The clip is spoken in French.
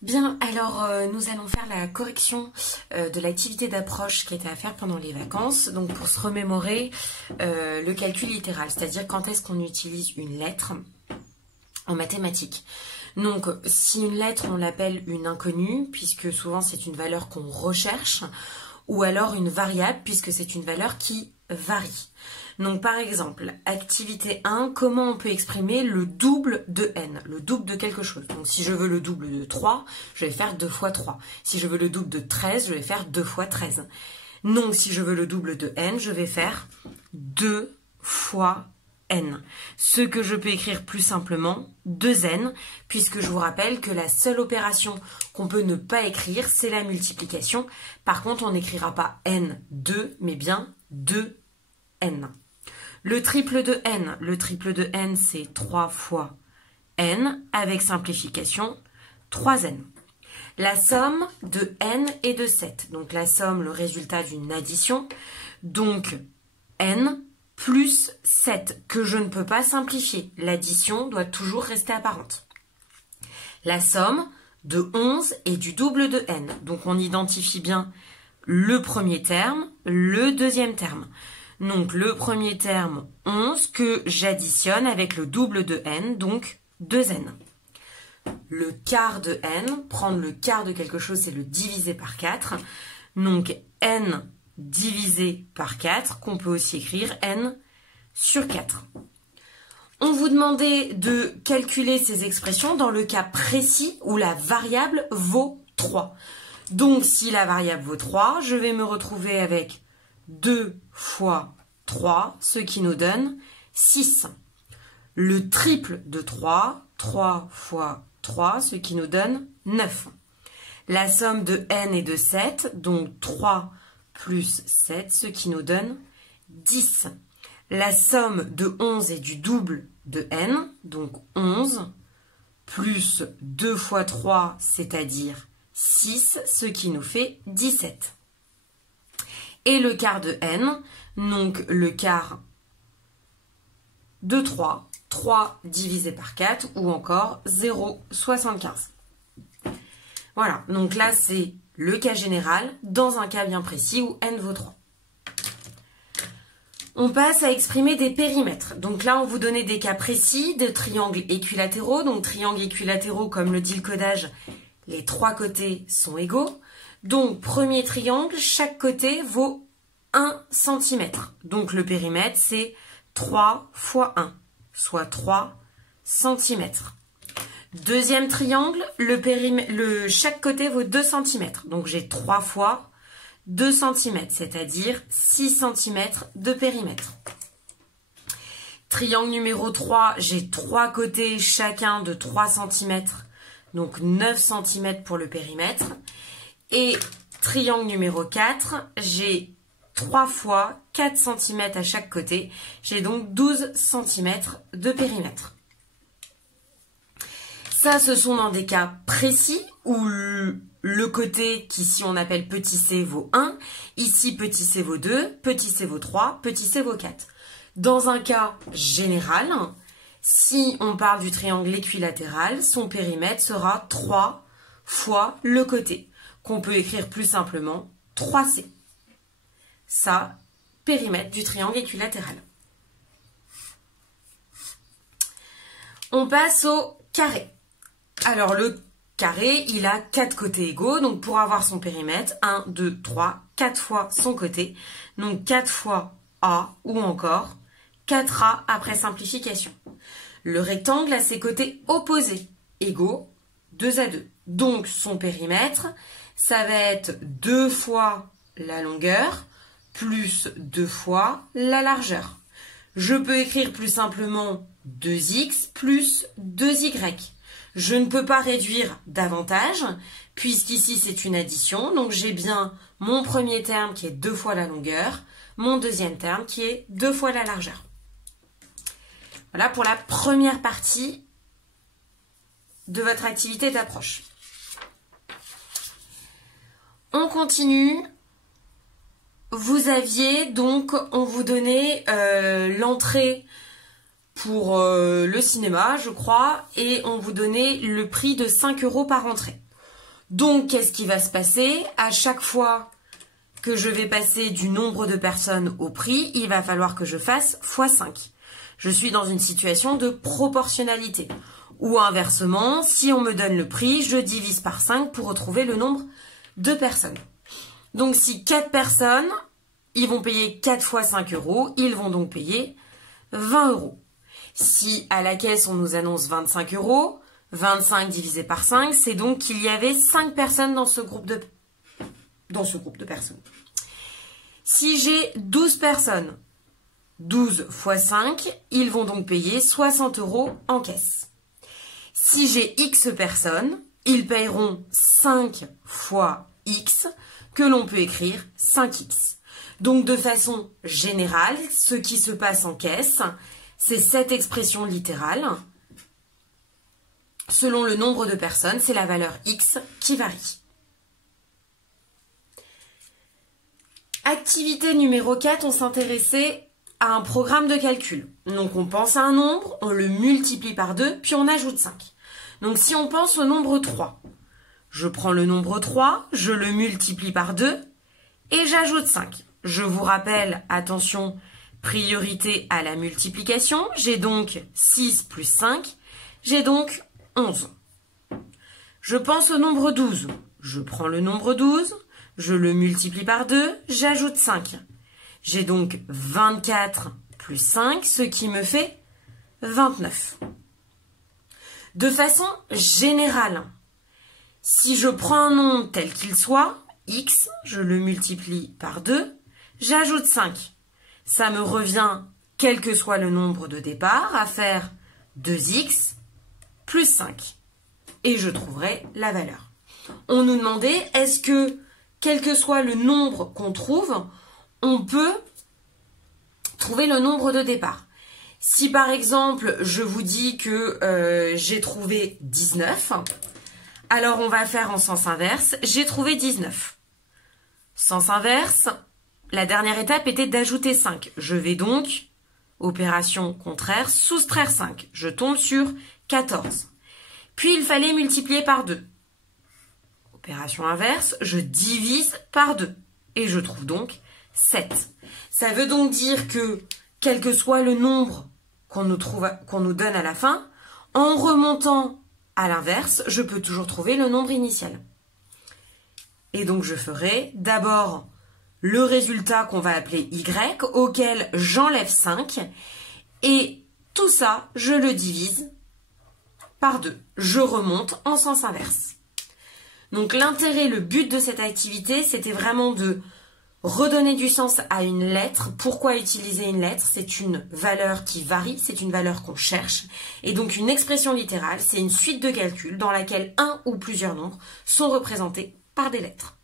Bien, alors nous allons faire la correction de l'activité d'approche qui était à faire pendant les vacances. Donc pour se remémorer le calcul littéral, c'est-à-dire quand est-ce qu'on utilise une lettre en mathématiques. Donc si une lettre on l'appelle une inconnue, puisque souvent c'est une valeur qu'on recherche, ou alors une variable, puisque c'est une valeur qui varie. Donc par exemple, activité 1, comment on peut exprimer le double de n, le double de quelque chose. Donc si je veux le double de 3, je vais faire 2 fois 3. Si je veux le double de 13, je vais faire 2 fois 13. Donc si je veux le double de n, je vais faire 2 fois n. Ce que je peux écrire plus simplement, 2n, puisque je vous rappelle que la seule opération qu'on peut ne pas écrire, c'est la multiplication. Par contre, on n'écrira pas n2, mais bien 2n. Le triple de n, c'est 3 fois n, avec simplification, 3n. La somme de n et de 7, donc la somme, le résultat d'une addition, donc n plus 7, que je ne peux pas simplifier. L'addition doit toujours rester apparente. La somme de 11 et du double de n, donc on identifie bien le premier terme, le deuxième terme. Donc le premier terme, 11, que j'additionne avec le double de n, donc 2n. Le quart de n, prendre le quart de quelque chose, c'est le diviser par 4. Donc n divisé par 4, qu'on peut aussi écrire n sur 4. On vous demandait de calculer ces expressions dans le cas précis où la variable vaut 3. Donc si la variable vaut 3, je vais me retrouver avec 2 fois 3, ce qui nous donne 6. Le triple de 3, 3 fois 3, ce qui nous donne 9. La somme de n et de 7, donc 3 plus 7, ce qui nous donne 10. La somme de 11 et du double de n, donc 11, plus 2 fois 3, c'est-à-dire 6, ce qui nous fait 17. Et le quart de n, donc le quart de 3, 3 divisé par 4, ou encore 0,75. Voilà, donc là c'est le cas général, dans un cas bien précis où n vaut 3. On passe à exprimer des périmètres. Donc là, on vous donnait des cas précis de triangles équilatéraux. Donc triangles équilatéraux, comme le dit le codage, les trois côtés sont égaux. Donc premier triangle, chaque côté vaut 1 cm. Donc le périmètre, c'est 3 fois 1, soit 3 cm. Deuxième triangle, chaque côté vaut 2 cm. Donc j'ai 3 fois 2 cm, c'est-à-dire 6 cm de périmètre. Triangle numéro 3, j'ai 3 côtés, chacun de 3 cm, donc 9 cm pour le périmètre. Et triangle numéro 4, j'ai 3 fois 4 cm à chaque côté, j'ai donc 12 cm de périmètre. Ça, ce sont dans des cas précis où le côté qu'ici on appelle petit c vaut 1, ici petit c vaut 2, petit c vaut 3, petit c vaut 4. Dans un cas général, si on parle du triangle équilatéral, son périmètre sera 3 fois le côté, qu'on peut écrire plus simplement 3c. Ça, périmètre du triangle équilatéral. On passe au carré. Alors le carré, il a 4 côtés égaux, donc pour avoir son périmètre, 1, 2, 3, 4 fois son côté, donc 4 fois A ou encore 4A après simplification. Le rectangle a ses côtés opposés, égaux, 2 à 2. Donc son périmètre, ça va être 2 fois la longueur plus 2 fois la largeur. Je peux écrire plus simplement 2x plus 2y. Je ne peux pas réduire davantage, puisqu'ici c'est une addition, donc j'ai bien mon premier terme qui est 2 fois la longueur, mon deuxième terme qui est 2 fois la largeur. Voilà pour la première partie de votre activité d'approche. On continue. Vous aviez donc, on vous donnait l'entrée pour le cinéma, je crois, et on vous donnait le prix de 5 € par entrée. Donc, qu'est-ce qui va se passer? À chaque fois que je vais passer du nombre de personnes au prix, il va falloir que je fasse x5. Je suis dans une situation de proportionnalité. Ou inversement, si on me donne le prix, je divise par 5 pour retrouver le nombre de personnes. Donc, si 4 personnes, ils vont payer 4 fois 5 euros, ils vont donc payer 20 euros. Si à la caisse, on nous annonce 25 euros, 25 divisé par 5, c'est donc qu'il y avait 5 personnes dans ce groupe de personnes. Si j'ai 12 personnes, 12 fois 5, ils vont donc payer 60 euros en caisse. Si j'ai X personnes, ils paieront 5 fois X, que l'on peut écrire 5X. Donc de façon générale, ce qui se passe en caisse, c'est cette expression littérale. Selon le nombre de personnes, c'est la valeur X qui varie. Activité numéro 4, on s'intéressait à un programme de calcul. Donc on pense à un nombre, on le multiplie par 2, puis on ajoute 5. Donc si on pense au nombre 3, je prends le nombre 3, je le multiplie par 2 et j'ajoute 5. Je vous rappelle, attention, priorité à la multiplication. J'ai donc 6 plus 5, j'ai donc 11. Je pense au nombre 12. Je prends le nombre 12, je le multiplie par 2, j'ajoute 5. J'ai donc 24 plus 5, ce qui me fait 29. De façon générale, si je prends un nombre tel qu'il soit, x, je le multiplie par 2, j'ajoute 5. Ça me revient, quel que soit le nombre de départ, à faire 2x plus 5. Et je trouverai la valeur. On nous demandait, est-ce que, quel que soit le nombre qu'on trouve, on peut trouver le nombre de départ. Si par exemple, je vous dis que j'ai trouvé 19, alors on va faire en sens inverse, j'ai trouvé 19. Sens inverse, la dernière étape était d'ajouter 5. Je vais donc, opération contraire, soustraire 5. Je tombe sur 14. Puis il fallait multiplier par 2. Opération inverse, je divise par 2. Et je trouve donc 7. Ça veut donc dire que, quel que soit le nombre qu'on nous donne à la fin, en remontant à l'inverse, je peux toujours trouver le nombre initial. Et donc je ferai d'abord le résultat qu'on va appeler Y, auquel j'enlève 5, et tout ça, je le divise par 2. Je remonte en sens inverse. Donc l'intérêt, le but de cette activité, c'était vraiment de redonner du sens à une lettre. Pourquoi utiliser une lettre? C'est une valeur qui varie, c'est une valeur qu'on cherche. Et donc une expression littérale, c'est une suite de calculs dans laquelle un ou plusieurs nombres sont représentés par des lettres.